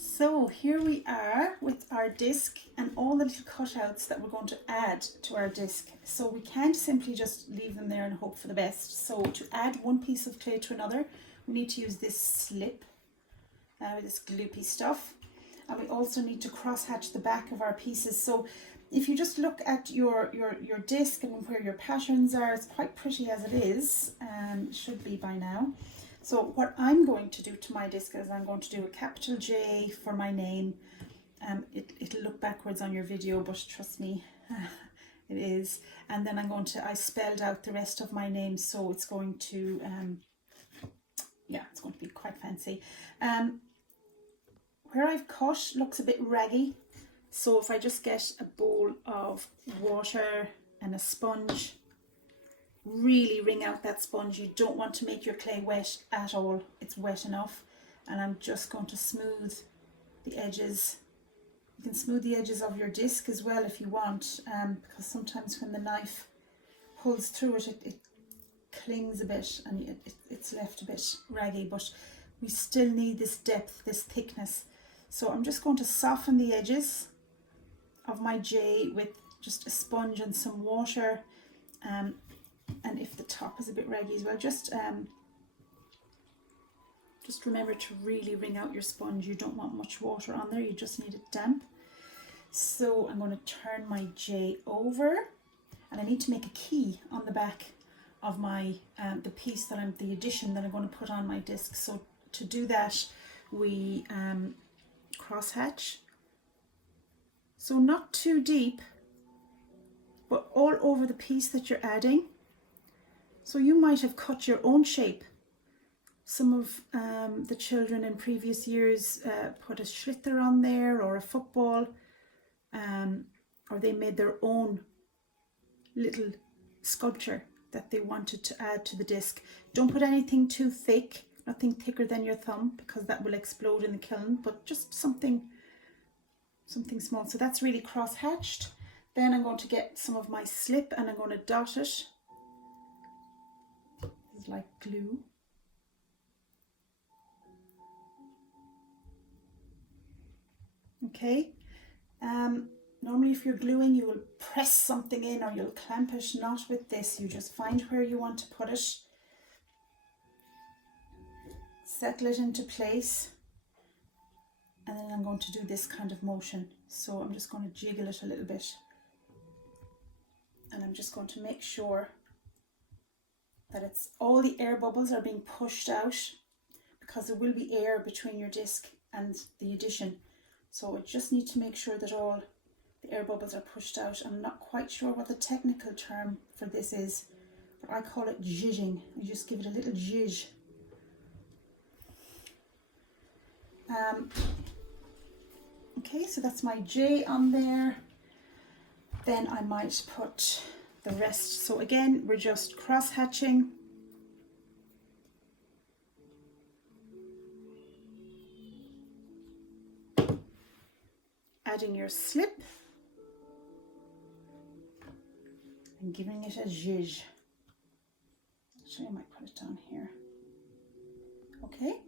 So here we are with our disc and all the little cutouts that we're going to add to our disc. So we can't simply just leave them there and hope for the best. So to add one piece of clay to another, we need to use this slip, this gloopy stuff. And we also need to cross hatch the back of our pieces. So if you just look at your disc and where your patterns are, it's quite pretty as it is, should be by now. So what I'm going to do to my disc is I'm going to do a capital J for my name. It'll look backwards on your video, but trust me, it is. And then I spelled out the rest of my name, so it's going to, it's going to be quite fancy. Where I've cut looks a bit raggy, so if I just get a bowl of water and a sponge, really wring out that sponge. You don't want to make your clay wet at all. It's wet enough. And I'm just going to smooth the edges. You can smooth the edges of your disc as well if you want, because sometimes when the knife pulls through it, it clings a bit and it's left a bit raggy, but we still need this depth, this thickness. So I'm just going to soften the edges of my J with just a sponge and some water. And if the top is a bit raggy as well, just remember to really wring out your sponge. You don't want much water on there, you just need it damp. So I'm going to turn my J over, and I need to make a key on the back of my the piece that the addition that I'm going to put on my disc. So to do that, we cross hatch. So not too deep, but all over the piece that you're adding. So you might have cut your own shape. Some of the children in previous years put a schlitter on there or a football, or they made their own little sculpture that they wanted to add to the disc. Don't put anything too thick, nothing thicker than your thumb, because that will explode in the kiln, but just something small. So that's really cross-hatched. Then I'm going to get some of my slip and I'm going to dot it. Like glue. Okay, normally if you're gluing you will press something in or you'll clamp it. Not with this, you just find where you want to put it, settle it into place, and then I'm going to do this kind of motion. So I'm just going to jiggle it a little bit, and I'm just going to make sure that all the air bubbles are being pushed out, because there will be air between your disc and the addition. So I just need to make sure that all the air bubbles are pushed out. I'm not quite sure what the technical term for this is, but I call it zhizhing. I just give it a little zhizh. Okay, so that's my J on there. Then I might put the rest. So again, we're just cross hatching. Adding your slip and giving it a zhizh. Actually, I might put it down here. Okay.